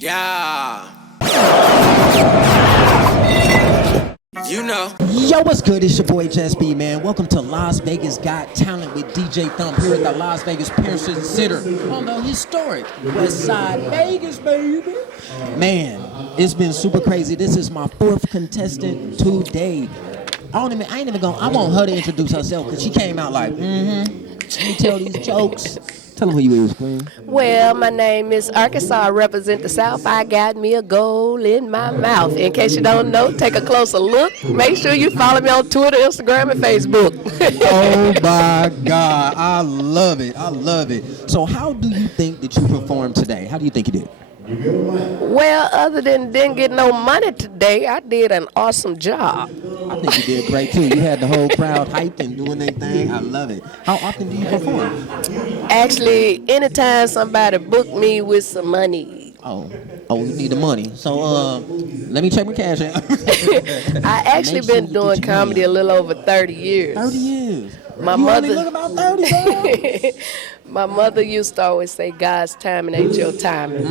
Yeah. You know. Yo, what's good? It's your boy JusB, man. Welcome to Las Vegas Got Talent with DJ Thump here at the Las Vegas Pearson Center on the historic West Side Vegas, baby. Man, it's been super crazy. This is my fourth contestant today. I ain't even gonna. I want her to introduce herself because she came out like, let me tell these jokes. Tell them who you is, Queen. Well, my name is Arkansas. I represent the South. I got me a goal in my mouth. In case you don't know, take a closer look. Make sure you follow me on Twitter, Instagram, and Facebook. Oh my God, I love it. I love it. So, how do you think that you performed today? How do you think you did? Well, other than didn't get no money today, I did an awesome job. I think you did great too. You had the whole crowd hyped and doing their thing. I love it. How often do you perform? Actually, anytime somebody booked me with some money. Oh, you need the money. So, let me check my cash out. I actually been doing comedy a little over 30 years. 30 years. My you mother only look about 30, bro. My mother used to always say, God's timing ain't your timing.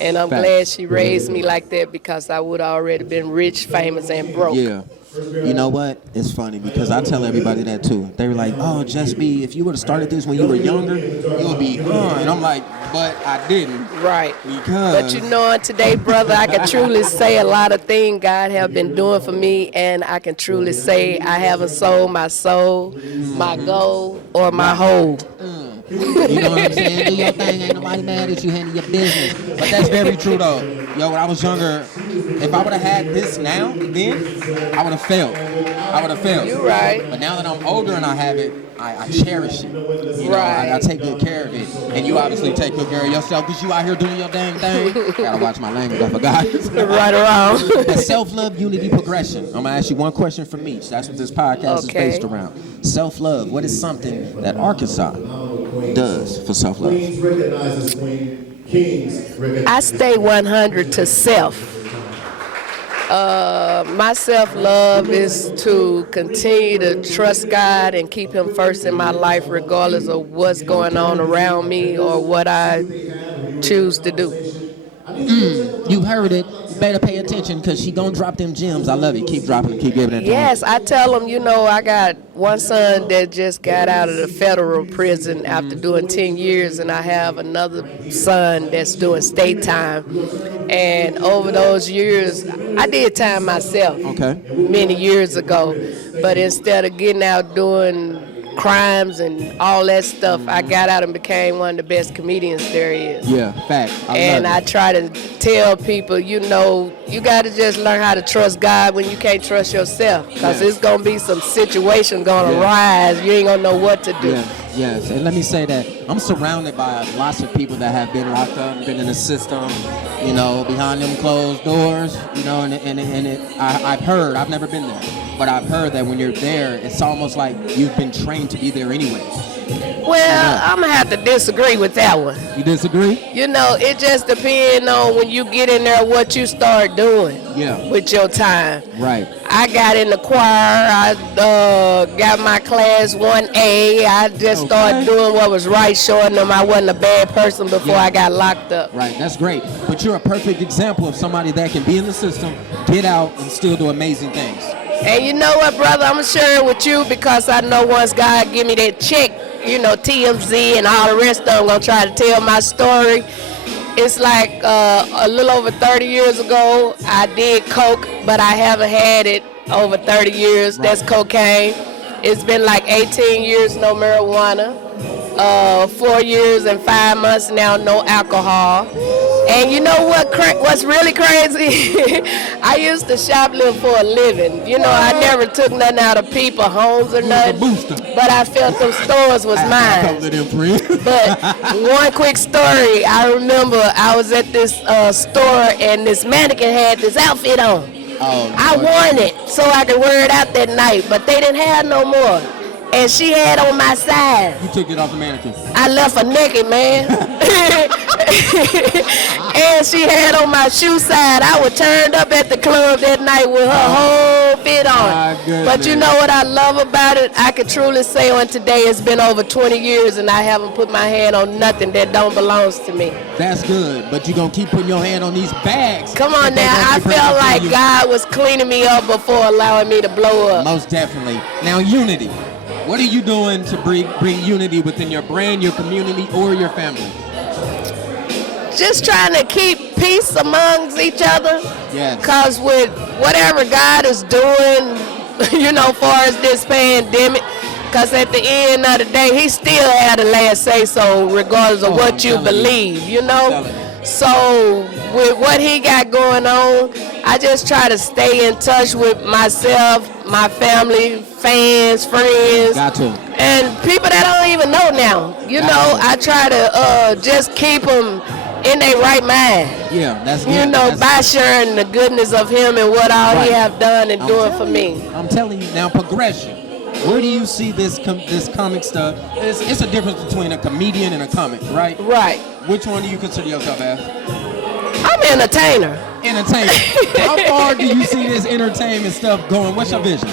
And I'm glad she raised me like that because I would have already been rich, famous, and broke. Yeah. You know what? It's funny because I tell everybody that too. They were like, oh, JusB, if you would have started this when you were younger, you would be, and I'm like, but I didn't. Right. Because. But you know, today, brother, I can truly say a lot of things God have been doing for me, and I can truly say I haven't sold my soul, my goal, or my whole. You know what I'm saying? Do your thing. Ain't nobody mad at you handling your business. But that's very true, though. Yo, when I was younger, if I would have had this now, then, I would have failed. You're right. But now that I'm older and I have it, I cherish it. You know, Right. I take good care of it. And you obviously take good care of yourself because you out here doing your dang thing. Gotta watch my language, I forgot. Right around. The self-love, unity, progression. I'm gonna ask you one question from each. That's what this podcast is based around. Self-love. What is something that Arkansas does for self-love? I stay 100 to self. My self-love is to continue to trust God and keep Him first in my life regardless of what's going on around me or what I choose to do. You heard it. You better pay attention because she gonna drop them gems. I love it. Keep dropping them. Keep giving it to Yes, I tell them, you know, I got one son that just got out of the federal prison after doing 10 years, and I have another son that's doing state time. And over those years, I did time myself many years ago. But instead of getting out doing crimes and all that stuff, I got out and became one of the best comedians there is. Yeah, fact. I try to tell people, you know, you got to just learn how to trust God when you can't trust yourself, because it's going to be some situation going to rise. You ain't going to know what to do. Yes, and let me say that I'm surrounded by lots of people that have been locked up, been in the system, you know, behind them closed doors, you know, I've heard, I've never been there, but I've heard that when you're there, it's almost like you've been trained to be there anyways. Well, I'm going to have to disagree with that one. You disagree? You know, it just depends on when you get in there what you start doing with your time. Right. I got in the choir. I got my class 1A. I just started doing what was right, showing them I wasn't a bad person before I got locked up. Right, that's great. But you're a perfect example of somebody that can be in the system, get out, and still do amazing things. And you know what, brother? I'm going to share it with you because I know once God give me that check, you know, TMZ and all the rest of them, I'm going to try to tell my story. It's like a little over 30 years ago, I did coke, but I haven't had it over 30 years. That's cocaine. It's been like 18 years, no marijuana. 4 years and 5 months now, no alcohol. And you know what's really crazy? I used to shoplift for a living. You know, I never took nothing out of people's homes or nothing. But I felt them stores was mine. But one quick story, I remember I was at this store and this mannequin had this outfit on. I won it so I could wear it out that night, but they didn't have no more. And she had on my side. You took it off the mannequin. I left her naked, man. And she had on my shoe side. I was turned up at the club that night with her whole whole fit My on. goodness. But you know what I love about it? I can truly say on today it's been over 20 years and I haven't put my hand on nothing that don't belongs to me. That's good, but you're going to keep putting your hand on these bags. Come on now, I felt like God was cleaning me up before allowing me to blow up. Most definitely. Now, unity. What are you doing to bring unity within your brand, your community, or your family? Just trying to keep peace amongst each other. Yes. Because with whatever God is doing, you know, far as this pandemic, because at the end of the day, he still had the last say so regardless of what you believe, you know? So with what he got going on, I just try to stay in touch with myself, my family, fans, friends. Got to. And people that I don't even know now. You know, I try to just keep them in their right mind. Yeah, that's good. You know, by sharing the goodness of him and what all he have done and doing for me. I'm telling you now, progression. Where do you see this comic stuff? It's a difference between a comedian and a comic, right? Right. Which one do you consider yourself as? I'm an entertainer. Entertainer. How far do you see this entertainment stuff going? What's your vision?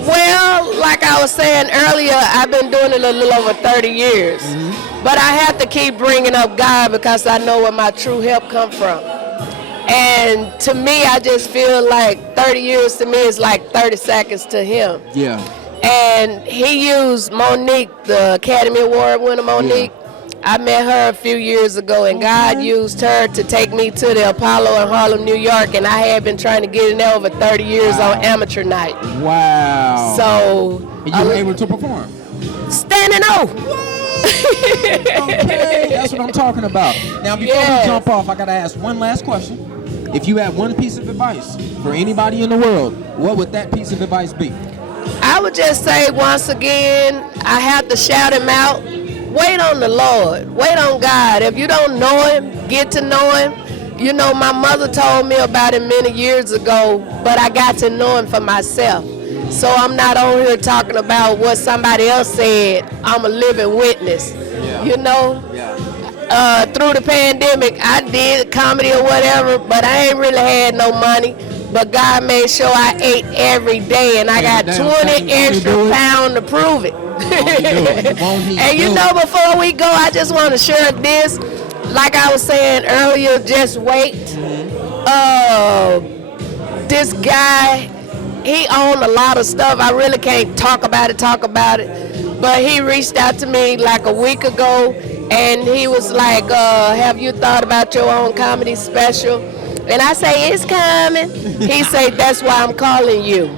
Well, like I was saying earlier, I've been doing it a little over 30 years. Mm-hmm. But I have to keep bringing up God because I know where my true help come from. And to me, I just feel like 30 years to me is like 30 seconds to him. Yeah. And he used Monique, the Academy Award winner Monique. Yeah. I met her a few years ago, and God used her to take me to the Apollo in Harlem, New York, and I had been trying to get in there over 30 years on amateur night. Wow. So and you were able to perform? Standing O. Okay, that's what I'm talking about. Now, before we jump off, I got to ask one last question. If you had one piece of advice for anybody in the world, what would that piece of advice be? I would just say, once again, I have to shout him out. Wait on the Lord. Wait on God. If you don't know him, get to know him. You know, my mother told me about him many years ago, but I got to know him for myself. So I'm not on here talking about what somebody else said. I'm a living witness. Yeah. You know? Yeah. Through the pandemic, I did comedy or whatever, but I ain't really had no money. But God made sure I ate every day, and I got 20 extra pounds to prove it. And you know, before we go, I just want to share this. Like I was saying earlier, just wait. This guy, he owned a lot of stuff. I really can't talk about it. But he reached out to me like a week ago, and he was like, have you thought about your own comedy special? And I say, it's coming. He say, that's why I'm calling you.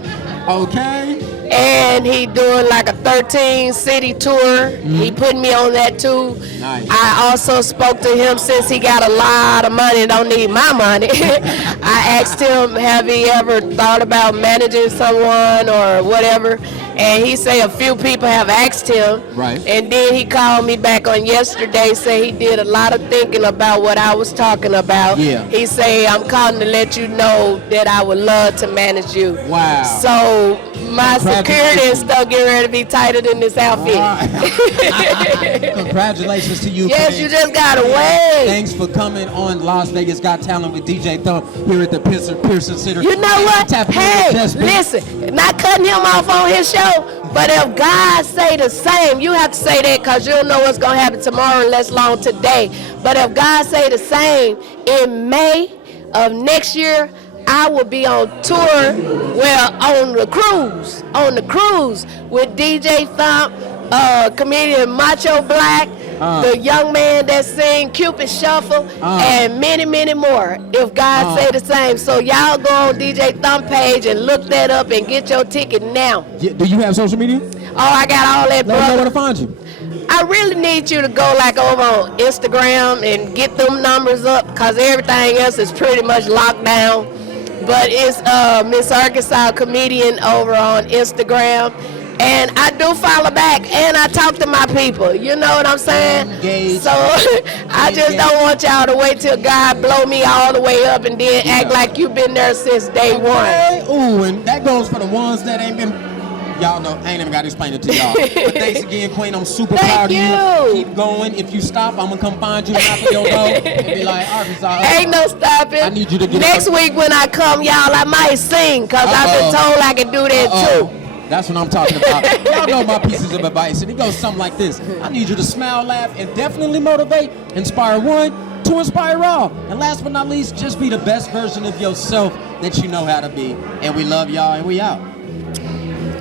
Okay. And he doing like a 13-city tour. Mm-hmm. He put me on that too. Nice. I also spoke to him since he got a lot of money and don't need my money. I asked him, have he ever thought about managing someone or whatever? And he say a few people have asked him. Right. And then he called me back on yesterday, say he did a lot of thinking about what I was talking about. Yeah. He say, I'm calling to let you know that I would love to manage you. Wow. So my security and stuff getting ready to be tighter than this outfit. Congratulations to you. Yes, you just gotta wait. Thanks for coming on Las Vegas Got Talent with DJ Thump here at the Pearson Center. You know what? Hey, listen, not cutting him off on his show, but if God say the same, you have to say that because you don't know what's going to happen tomorrow, let alone today. But if God say the same, in May of next year, I will be on tour, on the cruise with DJ Thump, comedian Macho Black, the young man that sing Cupid Shuffle, and many, many more, if God say the same. So y'all go on DJ Thump page and look that up and get your ticket now. Yeah, do you have social media? Oh, I got all that, brother. Let me know where to find you. I really need you to go like over on Instagram and get them numbers up because everything else is pretty much locked down. But it's Miss Arkansas Comedian over on Instagram. And I do follow back and I talk to my people. You know what I'm saying? So I just don't want y'all to wait till God blow me all the way up and then act like you've been there since day one. Ooh, and that goes for the ones that ain't been. Y'all know, I ain't even got to explain it to y'all. But thanks again, Queen. I'm super proud of you. Keep going. If you stop, I'm going to come find you and knock on your door and be like, Arkansas. Ain't no stopping. I need you to get Next week when I come, y'all, I might sing because I've been told I can do that too. That's what I'm talking about. Y'all know my pieces of advice, and it goes something like this. I need you to smile, laugh, and definitely motivate. Inspire one to inspire all. And last but not least, just be the best version of yourself that you know how to be. And we love y'all, and we out.